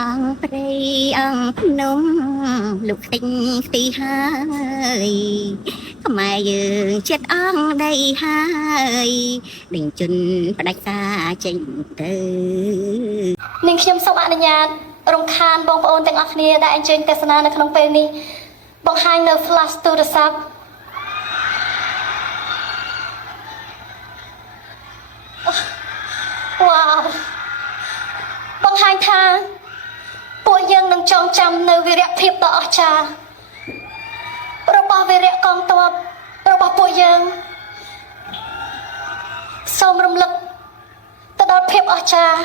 អង្គព្រៃអង្គភ្នំលោកទិញស្ទីហើយខ្មែរយើងចិត្តអង្គដីហើយដេញជន់ផ្ដាច់ការចេញទៅនាងខ្ញុំសូមអនុញ្ញាតរំខានបងប្អូនទាំងអស់គ្នាដែលអញ្ជើញទស្សនានៅក្នុងពេលនេះបង្ហាញនៅ flash ទូរស័ព្ទវ៉ាវបង្ហាញថាពួកយើងនឹងចងចាំនៅវីរភាពដ៏អស្ចារ្យរបស់វីរៈកងទ័ពរបស់ពួកយើងសូមរំលឹកទៅដល់ភាពអស្ចារ្យ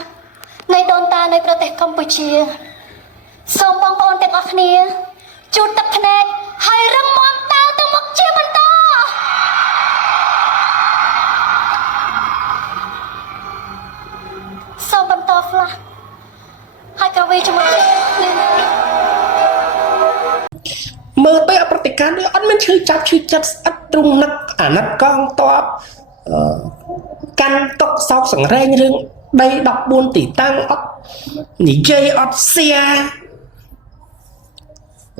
នៃដូនតានៃប្រទេសកម្ពុជាសូមបងប្អូនទាំងអស់គ្នាជូតទឹកភ្នែកហើយរឹងមាំតើទៅមុខជាបន្តសូមបន្ត flash ហើយក៏វាជាមួយមើលទៅអប្រតិការនេះអត់មានឈឺចាប់ឈឺចិត្តស្អិតទ្រង់នឹកអាណិតកងតបកាន់តុកសោកសង្រែងរឿងដី14ទីតាំងអត់និយាយអត់សៀ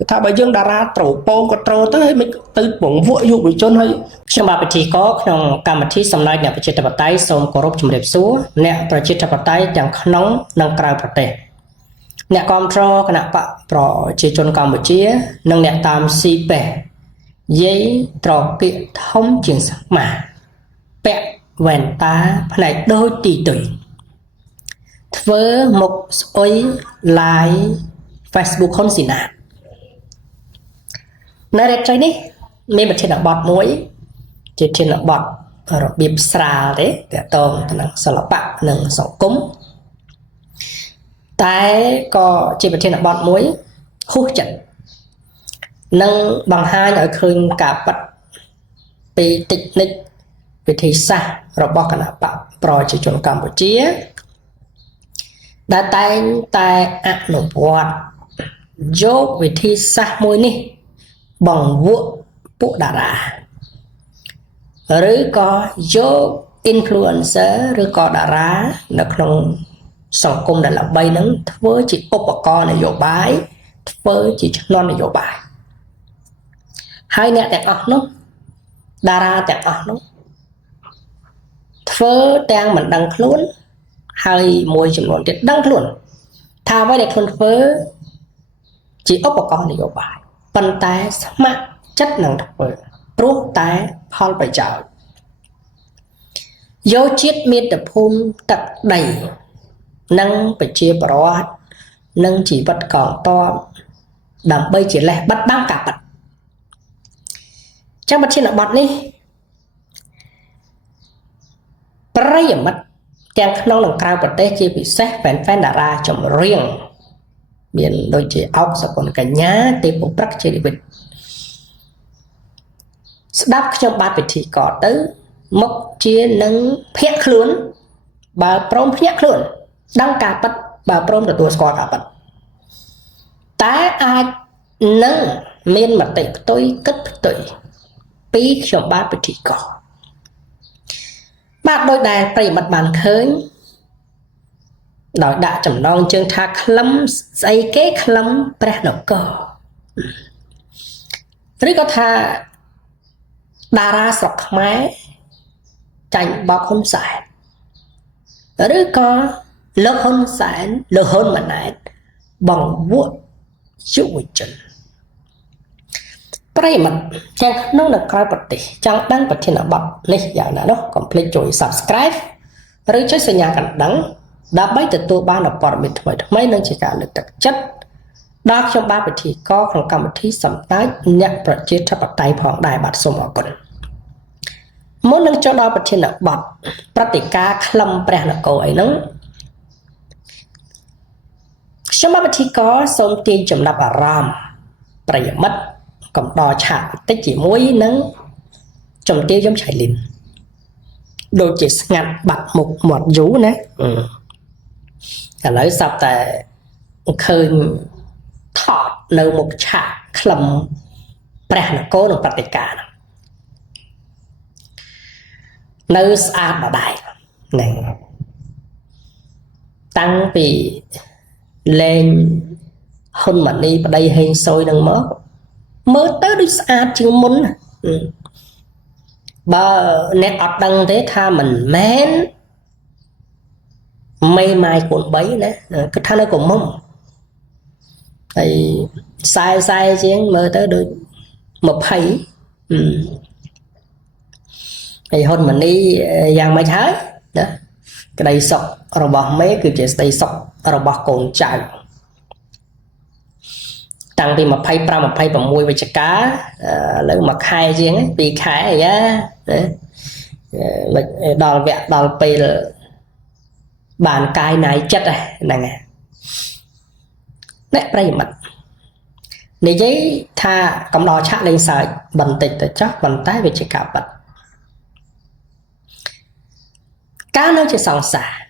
ថាបើយើងតារាត្រូពោក៏ត្រូទៅហើយមិនទៅពងវក់យុវជនហើយខ្ញុំបាទពិធីកក្នុងកម្មវិធីសម្ដែងអ្នកប្រជាធិបតេយ្យសូមគោរពជំរាបសួរអ្នកប្រជាធិបតេយ្យទាំងក្នុងនិងក្រៅប្រទេសអ្នកគាំទ្រគណៈបកប្រជាជនកម្ពុជានិងអ្នកតាមស៊ីបេះយាយត្រពាកធំជាងស្មាពាក់វ៉ែនតាផ្នែកដូចទីទុយធ្វើមុខស្អុយ live Facebook ហ៊ុនស៊ីណានៅរយៈនេះមានប្រធានបទមួយជាប្រធានបទរបៀបស្រាលទេតកតងទៅនឹងសិល្បៈនិងសង្គមតែក៏ជាប្រធានបទមួយហួសចិត្តនិងបង្ហាញឲ្យឃើញការប៉ັດពីតិចនិចវិធីសាស្ត្ររបស់គណៈបកប្រជាជនកម្ពុជាដែលតែងតែអនុវត្តយកវិធីសាស្ត្រមួយនេះបង្វក់ពួកតារាឬក៏យក influencer ឬក៏តារានៅក្នុងសង្គមដែលល្បីនឹងធ្វើជាឧបករណ៍នយោបាយធ្វើជាឈ្នន់នយោបាយហើយអ្នកទាំងអស់នោះតារាទាំងអស់នោះធ្វើទាំងមិនដឹងខ្លួនហើយមួយចំនួនទៀតដឹងខ្លួនថាអ្វីដែលខ្លួនធ្វើជាឧបករណ៍នយោបាយប៉ុន្តែស្ម័គ្រចិត្តនឹងធ្វើព្រោះតែផលប្រយោជន៍យកជាតិមាតុភូមិទឹកដីនិងប្រជាពលរដ្ឋនិងជីវិតកងទ័ពដើម្បីជាលេសបិទបាំងការពិតចាំប្រធានបទនេះប្រិយមិត្តទាំងក្នុងនិងក្រៅប្រទេសជាពិសេសហ្វេនតារាចម្រៀងមានដូចជាអោកសកលកញ្ញាទេពព្រឹកជាវិទ្យស្ដាប់ខ្ញុំបាទពិធីកទៅមកជានឹងភ្ញាក់ខ្លួនបើព្រមភ្ញាក់ខ្លួនដឹងការពិតបើព្រមទទួលស្គាល់ការពិតតែអាចនឹងមានមតិផ្ទុយគិតផ្ទុយពីខ្ញុំបាទពិធីកបាទដោយដែលប្រិយមិត្តបានឃើញដោយដាក់ចំណងជើងថាក្លឹមស្អីគេក្លឹមព្រះនគរឬក៏ថាតារាស្រុកខ្មែរចាញ់បោកហ៊ុនសែនឬក៏លោកហ៊ុនសែនលោកហ៊ុនម៉ាណែតបង្វក់យុវជនប្រិយមិត្តទាំងក្នុងនិងក្រៅប្រទេសចង់ដឹងប្រធានបទនេះយ៉ាងណានោះកុំភ្លេចជួយ Subscribe ឬចុចសញ្ញាកណ្ដឹងដើម្បីទទួលបានព័ត៌មានថ្មីៗនិងជាការលើកទឹកចិត្តដល់ខ្ញុំបាទពិធីកក្នុងកម្មវិធីសម្ដែងអ្នកប្រជាធិបតេយ្យផងដែរបាទសូមអរគុណមុននឹងចូលដល់ប្រធានបទព្រឹត្តិការណ៍ក្លឹមព្រះនគរអីហ្នឹងខ្ញុំបាទពិធីកសូមទាញចំណាប់អារម្មណ៍ប្រិយមិត្តកំដរឆាកបន្តិចជាមួយនឹងជំទាវយមឆៃលីនដូចជាស្ងាត់បាត់មុខមាត់យូរណាឥឡូវសប្តែឃើញថតនៅមុខឆាកក្លឹមព្រះនគរនិងព្រឹត្តិការណ៍នៅស្អាតដដែលហ្នឹងតាំងពី lên hơn mà đi vào đây hên xôi đằng mơ tới đi xa chừng muốn bà nét ọt đăng thế tha mình mến mây mai cuộn bấy nè cái thằng nó cũng mong thì sai chứ mơ tới được một hay thì hôn mình đi giang mấy thái đó cái đây sọc rồi bỏ mấy cứ chỉ đây sọc rồi bỏ cồn chạy tăng thì một phay bằng mùi về chả cá lấy mặt hai chứ vì khai rồi á đòn vẹn đòn pì là bàn cài này chất này nè nè đây mặt nếu giấy tha cầm đò chắc lên sợi bần tịch tới chắc bần tái về chỉ cả bật cá nó chỉ sòng xả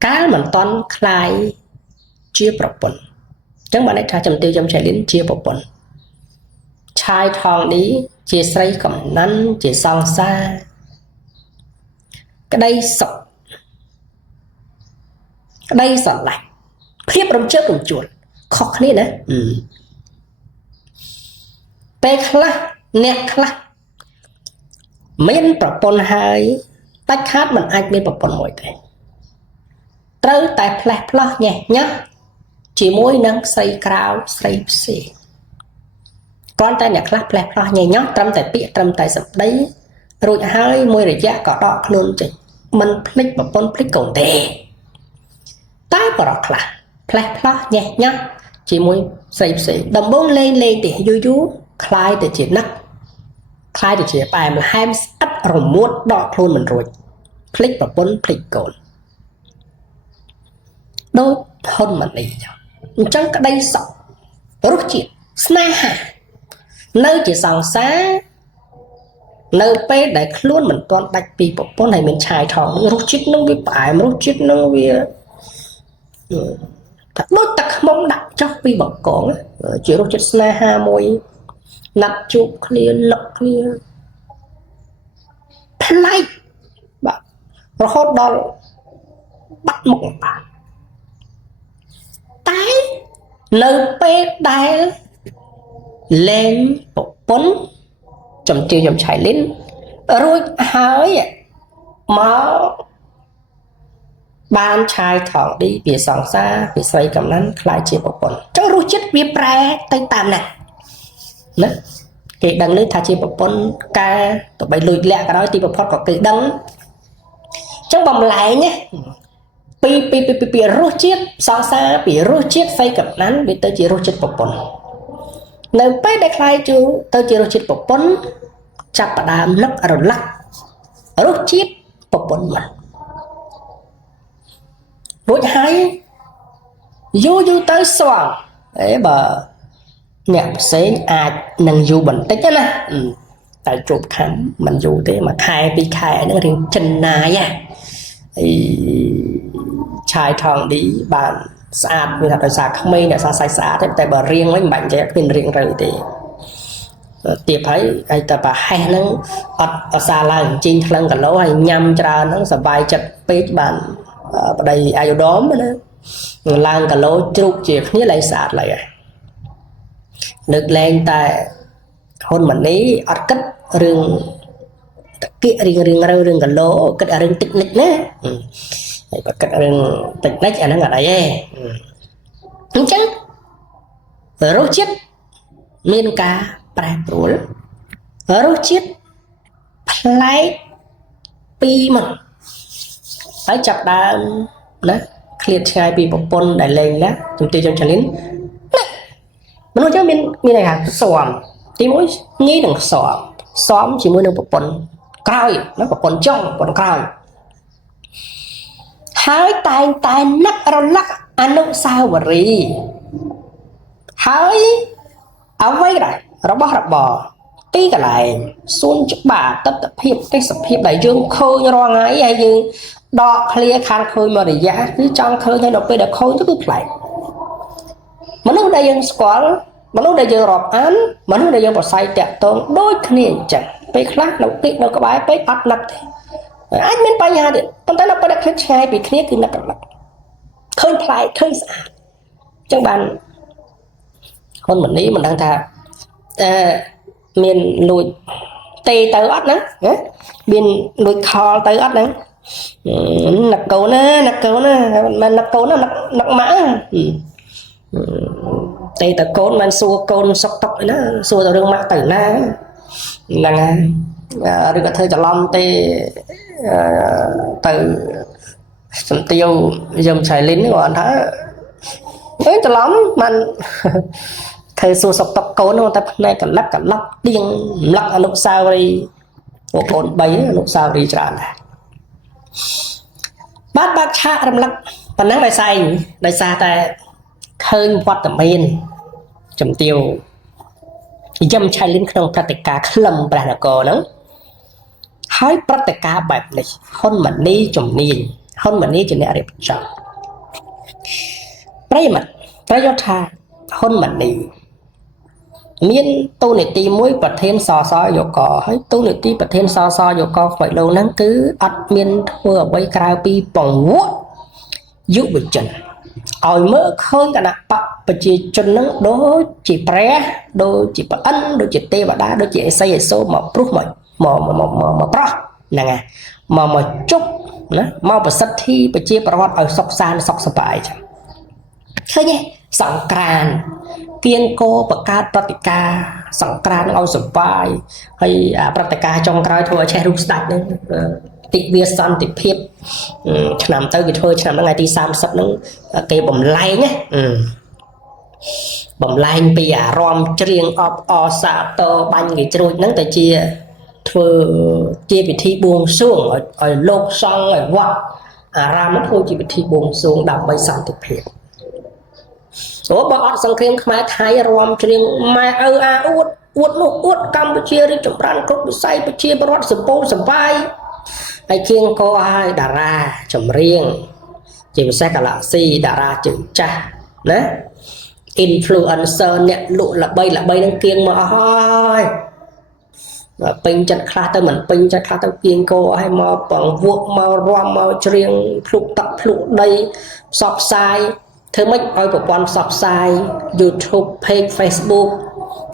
cá mình toàn khai chia bọc bẩn chẳng bạn ấy tha chầm tiêu chầm chạy đến chia bọc bẩn chai thòng đi chia xây cầm nắn chia sòng xa cái đây sọc cái đây sọt lạnh khiếp đâm trước đâm chuột khó khăn đấy pe khla nẹt khla miễn bọc bẩn hai tách hát mình ai biết bọc bẩn mỗi thế trâu tại ple nhẹ nhá chỉ mỗi nâng xây cao xây xì con ta nhạc lắp ple nhẹ nhá trâm tại bịa trâm tại sập đấy rồi hai môi rồi dạ có đọ luôn chị mình click bọc bẩn click cầu tề tái vào đọc là ple nhẹ nhá chỉ mỗi xây xì đầm bông lên để du khai để chỉ nắc khai để chỉ bài mà hai ấp rồi muốt đọ luôn mình rồi click vào bốn click cồn đôi hơn mà đi chẳng cái đây sọc rút chuyện snaha nơi chỉ sòng xá nơi pe để luôn mình toàn đạch bị bộ bốn này mình chài thòng rút chết nó bị bài rút chết nó bị đôi tắc mong đặt cho bị bọc cổ chỉ rút chết snaha môi nắp chụp clear play rồi hốt đó bắt một bạn tái nơi bê đai lên một bốn chồng chiều chồng chạy lên rồi hỏi mà ban trai thỏng đi bị sòng xa bị xoay cầm nắn lại chia một bốn cho rồi chết bị pre tay tạm này nữa cái đằng lấy thà chia một bốn ca tụi bay lùi lẹ cái đó thì một phút có cái đằng trong vòng lại nhé pi rút chiết sao xa bị rút chiết phay cặp nắn bị tới chỉ rút chiết bột bẩn nơi bé đại khai chú tới chỉ rút chiết bột bẩn chặt bà đàm lắc rồi lắc rút chiết bột bẩn mà rồi hai du tới xoàng đấy bà nhạc sẽ nâng du bình tích đó nè tại chụp khám mình dù thế mà khai bị khai nó thì chân nai à chai thòng đi bàn xa người thật là xa không mê là xa sai xa thế tại bờ riêng với bạn trẻ bên riêng rồi thì tiệp thấy ai ta bà hay nó ở xa là trên lưng cả lỗ hay nhâm ra nó sẽ vai chặt bế bàn ở đây ai đó mà nó lang cả lỗ chụp chiếc như lại sạt lại được lên tại hôn mình ấy ở cách rừng kia rừng cả lỗ cách rừng tịch nịch nè cách rừng tịch nịch nó ở đây đúng chứ rốt chết miên ca bài bố rốt chết play pi mình phải chặt đá đó clear chai pi bọc pon đại lên đó chúng tôi trong challenge mình nói cho mình như này hả xòm thì mỗi nghĩ đừng xóm chỉ mới được bọc pon coi nó bọc pon trong còn coi hái tay nắp rồi lắc anh đâu sao mà ri hái áo váy này nó bỏ tí cái này xuống chút bà tất tập hiệp cái sập hiệp đại dương khơi ra ngay hay như đọ clear khăn khơi mà để giá cứ trong khơi hay đọc bây được khơi cứ lại mà lúc đây dân squat mà lúc đây dân rọp án mà lúc đây dân bỏ say tẹt tôn đôi khi chẳng bây khác nó kịch nó có bài bây bắt nắp anh mình bay nhà đi con ta nó có đặt hết hai bị kia cứ nắp nắp khơi lại khơi sạch chẳng bạn con mình ní mình đang thà miền lùi tê tới ớt nữa miền lùi kho tới ớt nữa nặc cấu mà nặc cấu nó nặc mã tê tới côn mà xua côn sọc tóc nó xua từ đường mã tử na là được cái thời cho long tê từ sầm tiêu dầm xài lính còn thá ấy cho lắm mình thời xua sọc tóc côn nó ta này cả lắc điên lắc lúc sau đi một con bấy lúc sau đi trả này bát cha đâm lắc và nắng lại sai ta khơi quạt tầm bên chấm tiêu dâm chai lính không practic cá lầm bả là cò đó hãy practic cá bài này hôn mình đi chấm niên hôn mình đi chấm niên đẹp chọn bây giờ tha hôn mình đi miên tu này ti muối bật thêm so vô cò hãy tu này ti bật thêm so vô cò vậy lâu nắng cứ ắt miên thua bay cào pi bỏng vuốt giúp bị chấn ỏi mỡ khơi cả nè bắp và chỉ chân nó đôi chỉ pré đôi chỉ bật ăn đôi chỉ tê và đá đôi chỉ xây số mà proof mà pro nè mà chúc nó mau bật sắt thi bật chia bật ở sọc sập bài khơi nhé sẵn càn viên cô bậc ca pratica sẵn càn ao sập bài hay pratica trong cái thôi che rung start đấy tị bia son tị phiếp làm tới cái thôi làm ngày tí sam sắp nó cái bầm lay nhé bầm lay bây giờ rom riêng op sa to banh cái trôi nắng tại chia vị thi buông xuống ở lột xong ở quạt ra mất thôi chỉ vị thi buông xuống đập bay son tị phiếp số bỏ sang khen khai thái rom riêng mai uất Campuchia đi chụp ran cốt bị say bị chia bớt sập bay hay khiêng có ai đà ra chấm riêng chỉ sẽ cả là si đà ra chữ cha đấy influencer nè lụ là bay đang kiêng mà thôi pin chặt khá tới mình pin chặt khá tới kiêng cô hay mà bằng vuốt mà rom mà riêng lụ tập lụ đây sọc sai thứ mấy ơi của quan sọc sai YouTube page Facebook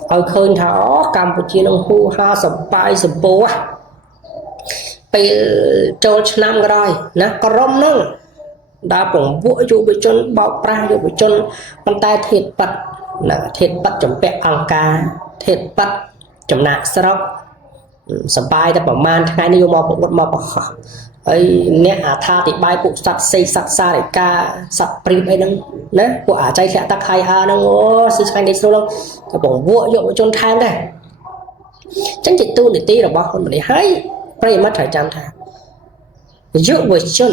ơi khơi tháo Campuchia nông hu ha sập bay sập bố à trâu năm rồi nè có rong nữa đã bỏng vua dù bị chân bao pra dù bị chân bàn tay thiệt bật chấm bẹ ăn cá thiệt bật chấm nạ sọc sập bài ta bảo man ngày nay mò bụng mò bọc ấy nè tha thì bài cụ sạch xây sạch xa để ca sạch prim ấy nâng nè của chay khẽ tắc hai ha nâng ô sư khai này sâu lông ta bỏng vua dù bị chân thang đây chẳng chỉ tu để tí là bao hơn mà để hay bây mất thời gian thà giữ với chân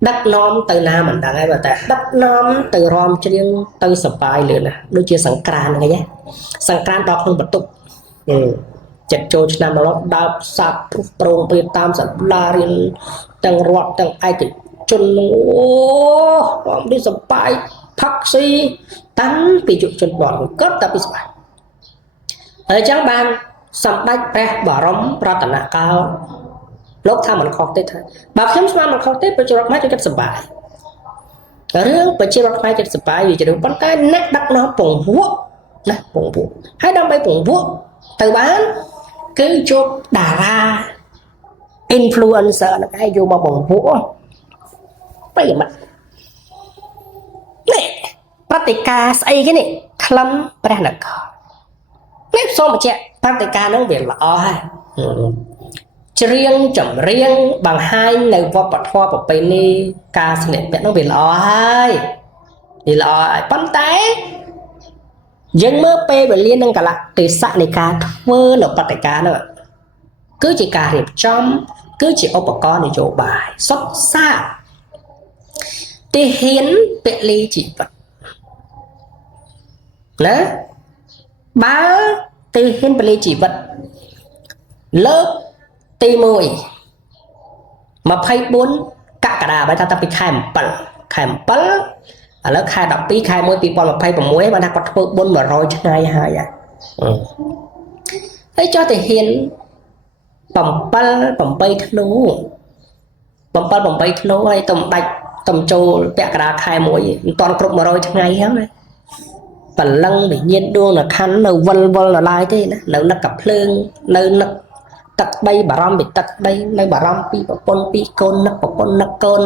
đắp nom từ nam mình đang ai bảo ta đắp nom từ rom riêng từ sập bài liền nè đôi chia sẵn càn này nhé sẵn càn đọc hơn bật tục chật trôi nam nó đáp sạp prong về tam sẵn la riêng tăng rọt tăng ai thì chân ô đi sập bài thắc si tắm bị chụp chân bỏ cấp tập bị sập bài ở chẳng ban sắm bách pre bỏ rống ra tận nạ cao lúc tham mình khó tết thôi bà khiếm xoan mình khó tết bởi cho máy cho chất sập bài ở rương bởi chia máy cho sập bài vì chỉ được con cái nét đắc nó bổng vuốt nè bổng vuốt hay đang bay bổng vuốt từ bán cứ chốt đà ra influencer là cái vô mà bổng vuốt bây giờ mặt nè pratica xây cái này khăm pre nè nếp so mà chạy pratica nó về lọ riêng chấm riêng bằng hai này vào bật hoa vào bên này ca sẽ nó về lọ hai thì lọ bắn té dân mơ pe về liên năng cả là từ xã này ca thưa nó pratica nữa cứ chỉ cả hiệp trong cứ chỉ ốp con để chỗ bài xuất xa thì hiến vệ ly chỉ vật đó ba từ hiến vệ ly chỉ vật lớp tì mùi mà phải bốn cả đà bài ta tập bị khai một bẩn ở lớp khai đọc tí khai môi bị bọn mà phải bằng muối mà ta có thua bốn mà rồi chứ này hai à thế cho thì hiến bầm bay thnu hay tầm bạch តំចូលពាក់កណ្ដាលខែមួយមិនតាន់គ្រប់100ថ្ងៃហ្នឹងណាបលឹងវិញ្ញាណដួងនៅខណ្ឌនៅវិលនៅឡើយទេណានៅនឹកកាភ្លើងនៅនឹកទឹកដីបារម្ភពីទឹកដីនៅបារម្ភពីប្រពន្ធពីកូននឹកប្រពន្ធនឹកកូន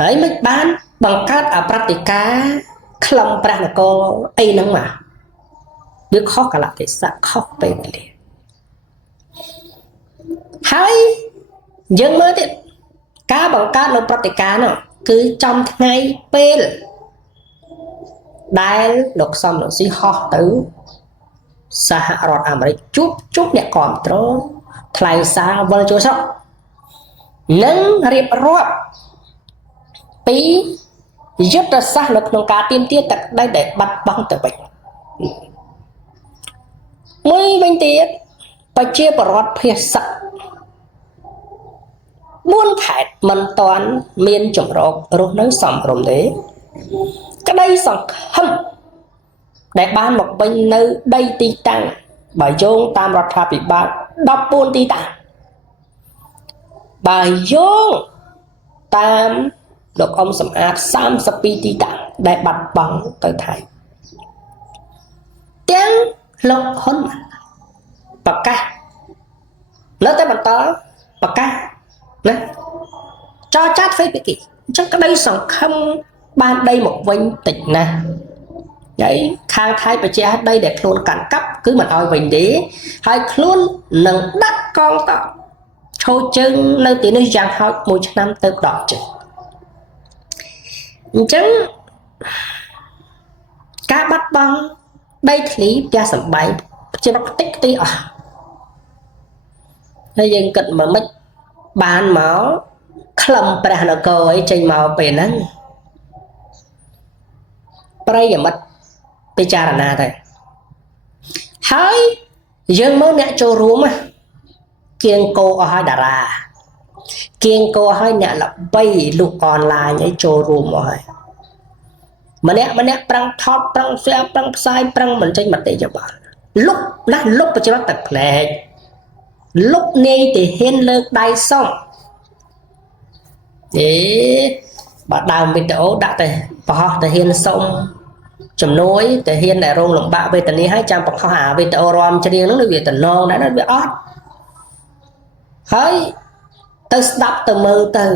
ហើយមិនបានបង្កើតអប្រតិការខ្លឹមព្រះនគរអីហ្នឹងមកវាខុសកលៈទេសៈខុសពេលវេលាហើយយើងមើលទៀតការបង្កើតនៅប្រតិការនោះគឺចំថ្ងៃពេលដែលលោកសំរងស៊ីហោះទៅសហរដ្ឋអាមេរិកជួបអ្នកគ្រប់គ្រងថ្លែងសារវិលចូលស្រុកនិងរៀបរាប់ពីយុទ្ធសាស្ត្រនៅក្នុងការទាមទារទឹកដីដែលបាត់បង់ទៅវិញមួយវិញទៀតប្រជាពលរដ្ឋភាគសឹក4ខេត្តមិនតាន់មានចម្រោករស់នៅសមរម្យទេក្តីសង្ឃឹមដែលបានមកវិញនៅដីទីតាំងបើយោងតាមរដ្ឋាភិបាល14ទីតាំងបើយោងតាមលោកអ៊ំសំអាត32ទីតាំងដែលបាត់បង់ទៅថៃទាំងលោកហ៊ុនប្រកាសនៅតែបន្តប្រកាសណាចរចាត់ធ្វើពីគេអញ្ចឹងក្តីសង្ឃឹមបានដីមកវិញតិចណាស់ហើយខាងថៃបញ្ជាក់ដីដែលខ្លួនកាន់កាប់គឺមិនអោយវិញទេហើយខ្លួននឹងដាក់កងទ័ពឈរជើងនៅទីនេះយ៉ាងហោច1ឆ្នាំទៅ10ជើងអញ្ចឹងការបាត់បង់ដីធ្លីផ្ទះសម្បែងជារកតិចទីអស់ហើយយើងគិតមកមិនបានមកខ្លឹមព្រះនគរអីចេញមកពេលហ្នឹងប្រិយមិត្តពិចារណាទៅហើយយើងមើលអ្នកចូលរួមគៀងគោអស់ហើយតារាគៀងគោឲ្យអ្នកល្បីលុបអនឡាញឲ្យចូលរួមមកហើយម្នាក់ប្រឹងថតប្រឹង share ប្រឹងផ្សាយប្រឹងមិនចេញមតិយោបល់លុបណាស់លុបប្រជាទឹកផ្លែកលុបនាយទៅហ៊ានលើកដៃសុំបើដើមវីដេអូដាក់ទៅបោះទៅហ៊ានសុំជំនួយទៅហ៊ានដែលរងលំបាកវេទនាហើយចាំបង្ខំអាវីដេអូរំច្រៀងហ្នឹងវាតំណងដែរវាអត់ហើយទៅស្ដាប់ទៅមើលទៅ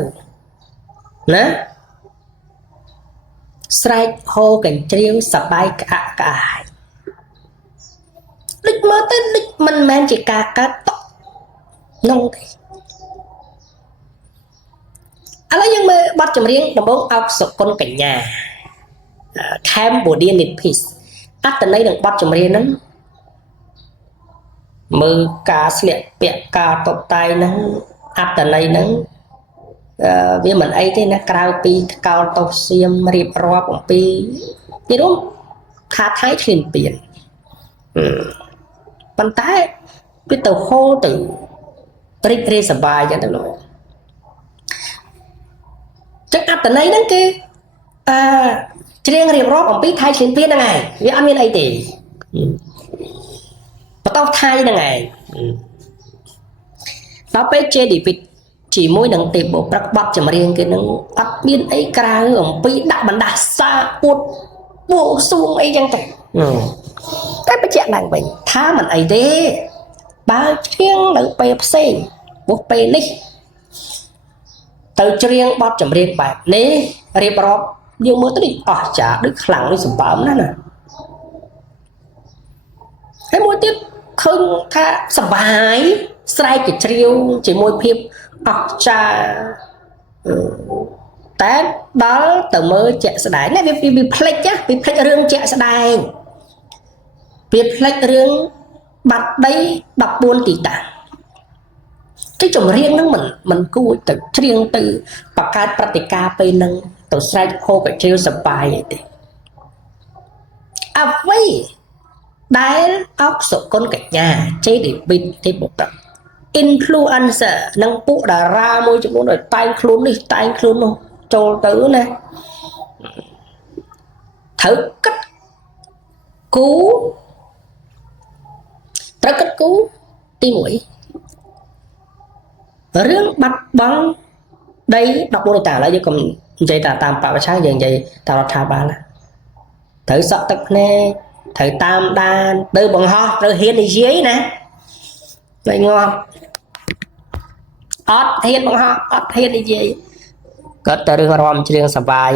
ណាស្រែកហូរកញ្ជ្រៀងសបាយក្អាក់ក្អាយដូចមើលទៅដូចមិនមែនជាការកើតតក់នោះទេឥឡូវយើងមើលបទចម្រៀងដំបូងអោកសុគន្ធកញ្ញា Cambodia Need Peace អត្ថន័យនឹងបទចម្រៀងហ្នឹងមើលការស្លៀកពាក់ការតុបតែងហ្នឹងអត្ថន័យហ្នឹងវាមិនអីទេណាក្រៅពីកោតតោសៀមរៀបរាប់អំពីទីរួមថាថៃឈ្លានពានប៉ុន្តែវាទៅហូរទៅរីករាយសប្បាយចឹងទៅលោកចឹងអត្ថន័យហ្នឹងគឺច្រៀងរៀបរាប់អំពីថៃឈ្លានពានហ្នឹងឯងវាអត់មានអីទេបន្តថៃហ្នឹងឯងដល់ពេលជេឌីវិតជាមួយនឹងទេពប្រកបត្តិចម្រៀងគេនឹងអត់មានអីក្រៅអំពីដាក់បណ្ដាសាអួតបួងសួងអីចឹងទៅតែបញ្ជាក់ឡើងវិញថាមិនអីទេបើច្រៀងនៅពេលផ្សេងព្រោះពេលនេះទៅច្រៀងបទចម្រៀងបែបនេះរៀបរាប់យើងមើលទៅអស់ចាដូចខ្លាំងដូចសម្បើមណាស់ណាហើយមួយទៀតឃើញថាសបាយស្រែកកជ្រៀវជាមួយភាពអស្ចារ្យតែដល់ទៅមើលជាក់ស្ដែងនេះវាផ្លេចណាវាផ្លេចរឿងជាក់ស្ដែងវាផ្លេចរឿងបាត់ដី14ទីតាំងទីចម្រៀងហ្នឹងមិនគួរទៅច្រៀងទៅបង្កើតព្រឹត្តិការណ៍ពេលហ្នឹងទៅស្រែកហូរកជ្រៀវសប្បាយទេអ្វីដែលអុកសុគន្ធកញ្ញាជេឌីវិតទេបុត្រinfluencer និងពួកតារាមួយចំនួនឲ្យតែងខ្លួននេះតែងខ្លួននោះចូលទៅណាត្រូវគិតគូទី1រឿងបាត់បង់ ដី14តាឥឡូវយើងកុំនិយាយតាមបរិឆាយើងនិយាយតាមរដ្ឋាភិបាលត្រូវសក់ទឹកភ្នែកត្រូវតាមដានទៅបង្ហោះត្រូវហ៊ាននិយាយណាមិនងាប់អត់ហ៊ានបង្ហោះអត់ហ៊ាននិយាយគាត់ទៅរឿងរំច្រៀងសប្បាយ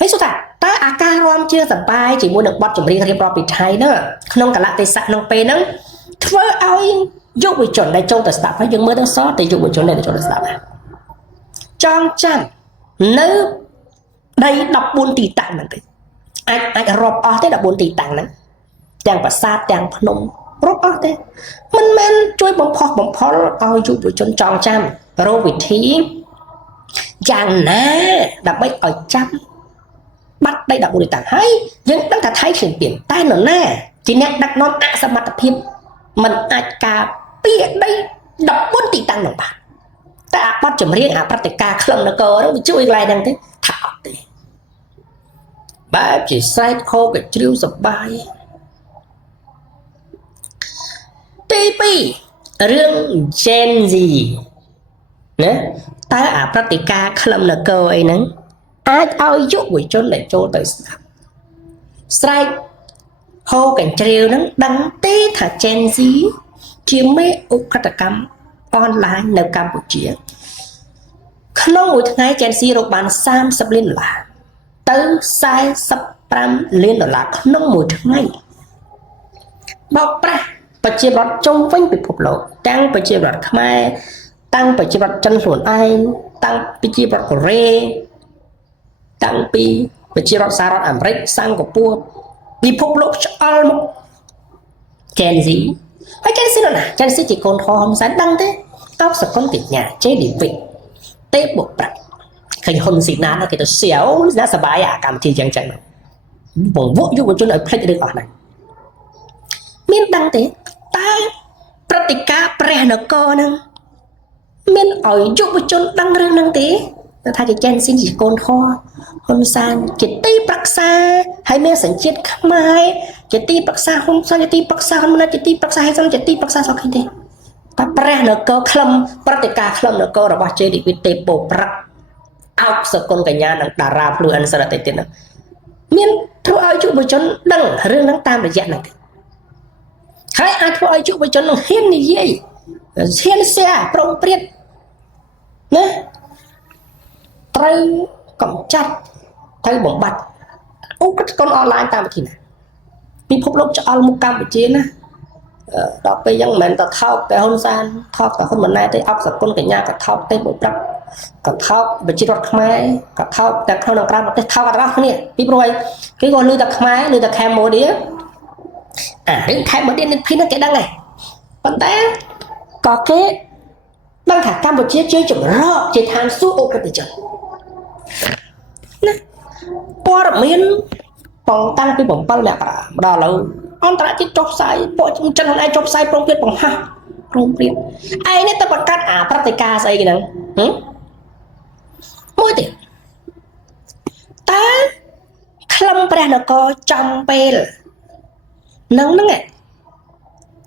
ហើយសុខតើអាការរំច្រៀងសប្បាយជាមួយនឹងបទចម្រៀងរៀបរាប់ពីថៃហ្នឹងក្នុងកលៈទេសៈក្នុងពេលហ្នឹងធ្វើឲ្យយុវជនដែលចូលទៅស្ដាប់ហើយយើងមើលទៅសតែយុវជនដែលចូលទៅស្ដាប់ចងចាំនៅដី14ទីតាំងហ្នឹងទេអាចរាប់អស់ទេ14ទីតាំងហ្នឹងទាំងប្រាសាទទាំងភ្នំរាប់អស់ទេមិនមែនជួយបំផុសបំផុលឲ្យយុវជនចងចាំរកវិធីយ៉ាងណាដើម្បីឲ្យចាប់បាត់ដី14ទីតាំងហើយយើងដឹងថាថៃឃើញទៀតតែនរណាជាអ្នកដឹកនាំអសមត្ថភាពមិនអាចការពារដី14ទីតាំងនោះបានតែអាបទចម្រៀងអាព្រឹត្តិការណ៍ក្លឹងនគរហ្នឹងវាជួយកន្លែងហ្នឹងទេថាអត់ទេបែបជាស្រែកខោកជ្រាវសបាយ ទី2រឿង Gen Z ណាតើអាព្រឹត្តិការណ៍ក្លឹមនគរអីហ្នឹងអាចឲ្យយុវជនដែលចូលទៅស្ដាប់ស្រែកហូរកញ្ជ្រៀវហ្នឹងដឹងទេថា Gen Z ជាមេឧក្រិដ្ឋកម្មអនឡាញនៅកម្ពុជាក្នុងមួយថ្ងៃ Gen Z រកបាន30លានដុល្លារទៅ45លានដុល្លារក្នុងមួយថ្ងៃបោកប្រាស់ប្រជាប្រដ្ឋជុំវិញពិភពលោកទាំងប្រជាប្រដ្ឋខ្មែរតាំងប្រជាប្រដ្ឋចិនខ្លួនឯងតាំងប្រជាប្រដ្ឋកូរ៉េតាំងពីប្រជាប្រដ្ឋសហរដ្ឋអាមេរិកសិង្ហបុរីពិភពលោកឆ្អល់មក Gen Z ហើយ Gen Z នោះណា Gen Z ជាកូនធំហ៊ុនសែនដឹងទេតោកសកុនកញ្ញាជេឌីវិកទេបុកប្រាក់ឃើញហ៊ុនស៊ីណាតគេទៅសៀវណាសបាយអាកម្មវិធីចឹងបង្វក់យុវជនឲ្យភ្លេចរឿងអស់ហ្នឹងមានដឹងទេតើព្រឹត្តិការណ៍ព្រះនគរហ្នឹងមានឲ្យយុវជនដឹងរឿងហ្នឹងទេថាជា Gen Z ជាកូនធម៌ហ៊ុនសែនជាទីប្រឹក្សាហើយមានសញ្ជាតិខ្មែរជាទីប្រឹក្សាហ៊ុនសែនជាទីប្រឹក្សាហ៊ុនម៉ាណែតជាទីប្រឹក្សាហ៊ុនសែនជាទីប្រឹក្សាសោះឃើញទេតែព្រះនគរខ្លឹមព្រឹត្តិការណ៍ខ្លឹមនគររបស់ជេឌីវិទេពោប្រាក់អោកសកុនកញ្ញានិងតារាភ្លឺអិនសរតិទៀតហ្នឹងមានធ្វើឲ្យយុវជនដឹងរឿងហ្នឹងតាមរយៈហ្នឹងទេហើយអាចធ្វើឲ្យយុវជននឹងហ៊ាននិយាយហ៊ានសែប្រងព្រាតណាត្រូវកម្ចាត់ត្រូវបំបត្តិឧក្រិដ្ឋកម្មអនឡាញតាមវិធីណាពិភពលោកឆ្អល់មុខកម្ពុជាណាដល់ពេលយ៉ាងមិនមែនតែថោកតែហ៊ុនសែនថោកតែហ៊ុនម៉ាណែតទេអបសគុណកញ្ញាក៏ថោកទេបុប្រាក់ក៏ថោកប្រជារដ្ឋខ្មែរក៏ថោកតែក្នុងក្រៅប្រទេសថោកអត់របស់គ្នាពីព្រោះអីគេក៏លឺតែខ្មែរលឺតែ Cambodia រឿង Cambodia នេះភីនោះគេដឹងហើយប៉ុន្តែក៏គេដឹងថាកម្ពុជាជាចម្រោកជាឋានសួគ៌អក្រិតជនណាព័ត៌មានបងតាំងពី7មករាដល់ឥឡូវអន្តរជាតិចុះផ្សាយពួកចិនខ្លួនឯងចុះផ្សាយប្រងព្រាតបង្ហាប្រងព្រាតឯនេះទៅបង្កើតអាព្រឹត្តិការណ៍ស្អីគេហ្នឹងមួយទៀតតើខ្លឹមព្រះនគរចំពេលនឹងហ្នឹង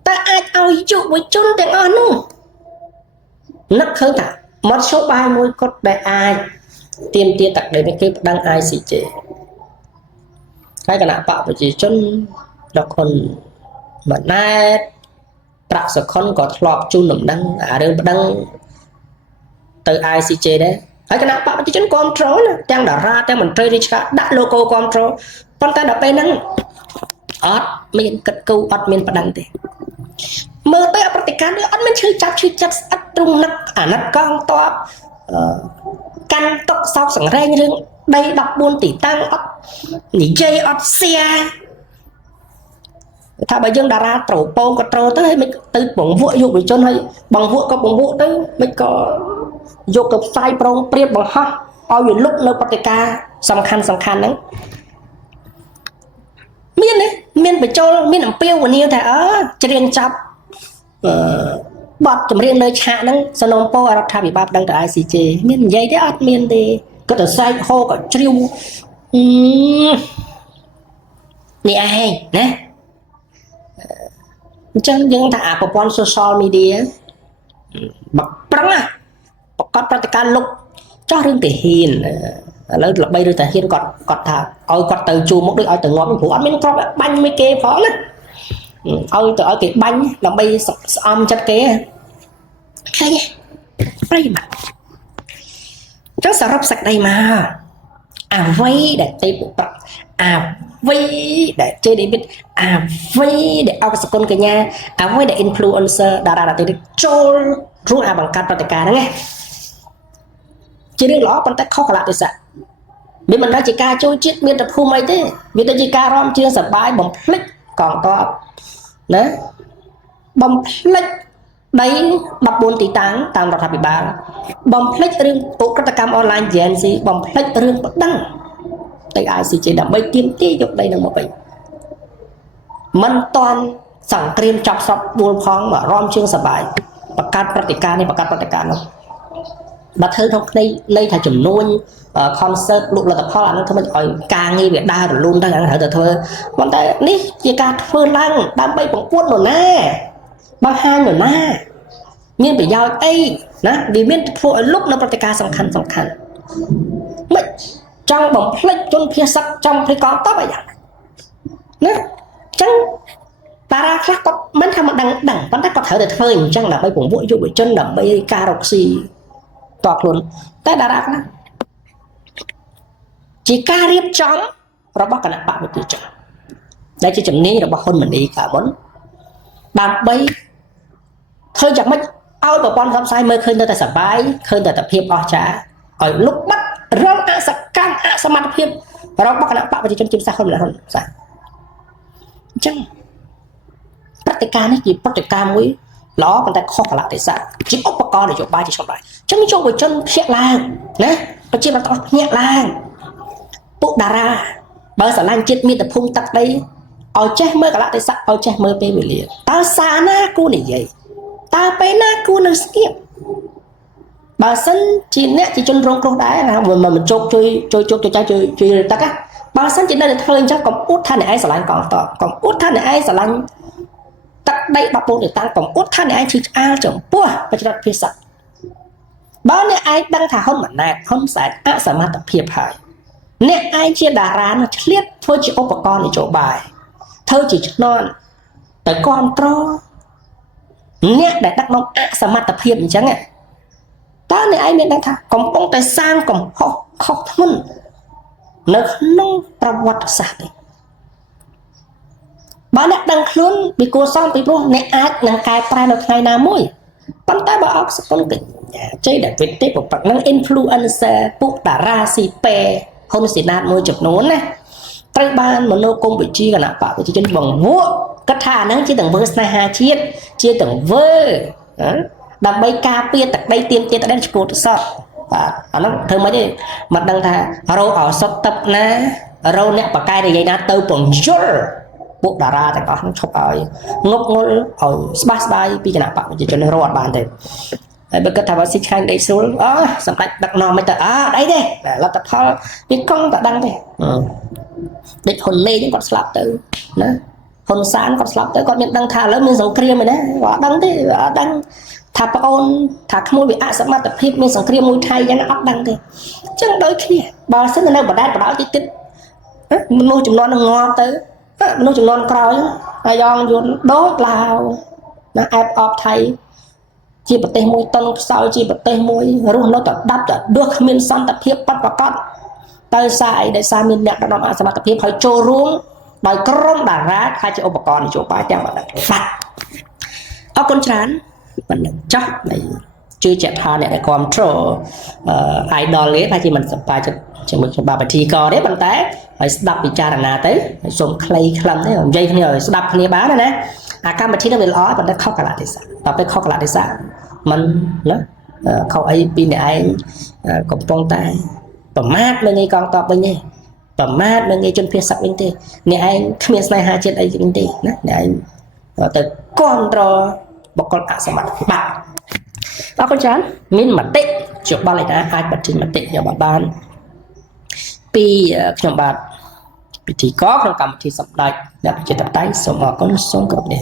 តើអាចឲ្យយុវជនទាំងអស់នោះនឹកឃើញថាមធ្យោបាយមួយគត់ដែលអាចទាមទារទឹកដីនេះគឺប្តឹង ICJ ហើយគណៈបកប្រជាជនលោកហ៊ុនម៉ាណែតប្រាក់សុខុនក៏ធ្លាប់ជូនដំណឹងអារឿងប្តឹងទៅ ICJ ដែរហើយគណៈបកប្រជាជនគ្រប់គ្រងណាទាំងតារាទាំងមន្ត្រីរាជការដាក់ logo គ្រប់គ្រងប៉ុន្តែដល់ពេលហ្នឹងអត់មានគិតគូរអត់មានប្តឹងទេមើលទៅអប្រតិកម្មនេះអត់មានឈឺចាប់ឈឺចិត្តស្អិតទ្រង់នឹកអាណិតកងតបកាន់តុកសោកសង្រែងរឿងដី14ទីតាំងអត់និយាយអត់សៀថាបើយើងតារាត្រូពោក៏ត្រូទៅហើយមិនទៅបង្វក់យុវជនហើយបង្វក់ក៏បង្វក់ទៅមិនក៏យកទៅផ្សាយប្រងព្រាតបង្ហោះឲ្យវាលុបនៅព្រឹត្តិការណ៍សំខាន់ហ្នឹងមានទេមានបញ្ចូលមានអំពាវនាវថាច្រៀងចាប់បទចម្រៀងនៅឆាកហ្នឹងសនំពោរដ្ឋាភិបាលដឹងទៅ ICJ មាននិយាយទេអត់មានទេគាត់ទៅសែកហូក៏ជ្រាវនេះឯងណាអញ្ចឹងយើងថាប្រព័ន្ធ social media បកប្រឹងប្រក ត់ប្រតិការលុកចោះរឿងទាហានឥឡូវល្បីរឿងទាហានគាត់ថាឲ្យគាត់ទៅជួមកដូចឲ្យទៅងាប់ព្រោះអត់មានគ្រាប់បាញ់មួយគេផងណាឲ្យគេបាញ់ដើម្បីស្អំចិត្តគេឃើញប្រិយមិត្តចុះសរុបសេចក្តីមកអ្វីដែលទេពប្រអ្វីដែលជេដេវីតអ្វីដែលអកសគុណកញ្ញាអ្វីដែល influencer តារាទេចូលរួមអាបង្កើតប្រតិការហ្នឹងណាជារឿងល្អប៉ុន្តែខុសកលៈទេសៈវាមិនដែលជាការចូលជាតិមានតែភូមិអីទេវាទៅជាការរំជើងសបាយបំភ្លេចកងទ័ពណាបំភ្លេចដី14ទីតាំងតាមរដ្ឋាភិបាលបំភ្លេចរឿងឧក្រិដ្ឋកម្មអនឡាញ GNC បំភ្លេចរឿងបដិងទៅ ICJ ដើម្បីទាមទារយកដីនឹងមកវិញមិនតាន់សង្គ្រាមចាប់សពដួលផងមករំជើងសបាយបង្កើតព្រឹត្តិការណ៍នេះបង្កើតព្រឹត្តិការណ៍នោះបើធ្វើក្នុងន័យថាចំនួន concert លក់លទ្ធផលអានោះធ្វើឲ្យការងារវាដើររលូនទៅអានោះត្រូវតែធ្វើប៉ុន្តែនេះជាការធ្វើឡើងដើម្បីបង្ពួននរណាបង្ហាញនរណាមានប្រយោជន៍អីណាវាមានធ្វើឲ្យលុបនៅព្រឹត្តិការណ៍សំខាន់មិនចង់បំភ្លេចជនភៀសសឹកចង់ភ្លេចកងទ័ពអីយ៉ាងណាចឹងតារាខ្លះគាត់មិនថាមិនដឹងប៉ុន្តែគាត់ត្រូវតែធ្វើអញ្ចឹងដើម្បីពង្រួមយុវជនដើម្បីការរកស៊ីតខ្លួនតែតារាខ្លះជាការរៀបចំរបស់គណៈបកប្រជាជនដែលជាជំនាញរបស់ហ៊ុនម៉ាណីកាលមុនដើម្បីធ្វើយ៉ាងម៉េចឲ្យប្រព័ន្ធផ្សព្វផ្សាយមើលឃើញទៅតែសបាយឃើញតែភាពអស្ចារ្យឲ្យលុបបាត់រងអសកម្មអសមត្ថភាពរបស់គណៈបកប្រជាជនជាភាសាហ៊ុនម៉ាណីហ៊ុនសាអញ្ចឹងព្រឹត្តិការណ៍នេះជាព្រឹត្តិការណ៍មួយល្អប៉ុន្តែខុសកលៈទេសៈជាឧបករណ៍នយោបាយជាឆ្លងដែរអញ្ចឹងយុវជនភ្ញាក់ឡើងណាប្រជាពលរដ្ឋភ្ញាក់ឡើងពួកតារាបើស្រឡាញ់ជាតិមាតុភូមិទឹកដីឲ្យចេះមើលកលៈទេសៈឲ្យចេះមើលពេលវេលាតើសារណាគួរនិយាយតើពេលណាគួរនៅស្ងៀបបើសិនជាអ្នកជាជនរងគ្រោះដែរណាមិនជោគជួយទឹកបើសិនជានៅតែធ្វើអញ្ចឹងកុំអួតថាអ្នកឯងស្រឡាញ់កងទ័ពកុំអួតថាអ្នកឯងស្រឡាញ់ទឹកដី14ទីតាំងកុំអួតថាអ្នកឯងឈឺឆ្អាលចំពោះប្រជារដ្ឋភាសាបើអ្នកឯងដឹងថាហ៊ុនម៉ាណែតហ៊ុនសែនអសមត្ថភាពហើយអ្នកឯងជាតារានោះឆ្លៀតធ្វើជាឧបករណ៍នយោបាយធ្វើជាឆ្នន់ទៅគ្រប់គ្រងអ្នកដែលដឹកនាំអសមត្ថភាពអញ្ចឹងតើអ្នកឯងមានដឹងថាកំពុងតែសាងកំហុសខុសធ្ងន់នៅក្នុងប្រវត្តិសាស្ត្រនេះបើអ្នកដឹងខ្លួនពីគួរសមពីព្រោះអ្នកអាចនឹងកែប្រែនៅថ្ងៃណាមួយប៉ុន្តែបើអកសគុណជ័យដែលវិទ្យាប្រព័ន្ធនឹង influencer ពួកតារាស៊ីពេហ៊ុនស៊ីណាតមួយចំនួនណាត្រូវបានមនោគមវិជ្ជាគណៈបកប្រជាជនបង្វក់គិតថាអាហ្នឹងជាទាំងវើស្នេហាជាតិជាទាំងវើដើម្បីការពារទឹកដីទៀមទាទឹកដីឈ្មោះទៅសោះបាទអាហ្នឹងធ្វើមិនទេមិនដឹងថារោអសុតទឹកណារោអ្នកបកកែនិយាយណាទៅពង្យល់ពួកតារាទាំងអស់ហ្នឹងឈប់ឲ្យងប់ងល់ឲ្យស្បាស្បាយពីគណៈបកប្រជាជនរោអត់បានទេហើយបើគិតថាបើស៊ីខាងដេកស្រួលសម្ដេចដឹកនាំមិនទៅអីទេលទ្ធផលវាកង់តែដឹងទេដេកហ៊ុនលេងគាត់ស្លាប់ទៅណាហ៊ុនសានគាត់ស្លាប់ទៅគាត់មានដឹងថាឥឡូវមានសង្គ្រាមឯណាគាត់អត់ដឹងទេអត់ដឹងថាប្អូនថាក្មួយវាអសមត្ថភាពមានសង្គ្រាមមួយថៃយ៉ាងអត់ដឹងទេអញ្ចឹងដូចគ្នាបើសិននៅបដែតបដោយតិចមនុស្សចំនួននឹងងាប់ទៅមនុស្សចំនួនក្រោយអាយ៉ងយួនដូចឡាវណាអែបអបថៃជាប្រទេសមួយតុនខ្សោយជាប្រទេសមួយរស់នៅតែដាប់តែដួសគ្មានសន្តិភាពប៉ាត់ប្រកបទៅសារអីដែលសារមានអ្នកដឹកនាំអសមត្ថភាពហើយចូលរួមដោយក្រុមតារាខ្លាចជាឧបករណ៍នយោបាយទាំងបណ្ដឹងបាទអរគុណច្រើនបណ្ដឹងចោះជឿជាក់ថាអ្នកដែលគ្រប់គ្រងidol នេះថាជាមិនសប្បាយចិត្តជាមួយច្បាប់ពិធីករទេប៉ុន្តែឲ្យស្ដាប់ពិចារណាទៅហើយសូមខ្លីខ្លឹមទេនិយាយគ្នាឲ្យស្ដាប់គ្នាបានណាអាកម្មវិធីនេះវាល្អប៉ុន្តែខុសកលៈទេសៈដល់ពេលខុសកលៈទេសៈមិនណាខុសអីពីអ្នកឯងកំពុងតែប្រមាថលើងាយកងតបវិញទេប្រមាថលើងាយជនភៀសសឹកវិញទេអ្នកឯងគ្មានស្នេហាជាតិអីវិញទេណាអ្នកឯងទៅគ្រប់គ្រងបុគ្គលអសមត្ថភាពបាទអរគុណច្រើនមានមតិយោបល់ឯណាអាចបញ្ចេញមតិយោបល់បានពីខ្ញុំបាទពិធីករក្នុងកម្មវិធីសម្ដេចអ្នកប្រជាធិបតេយ្យសូមអរគុណសូមគោរពលា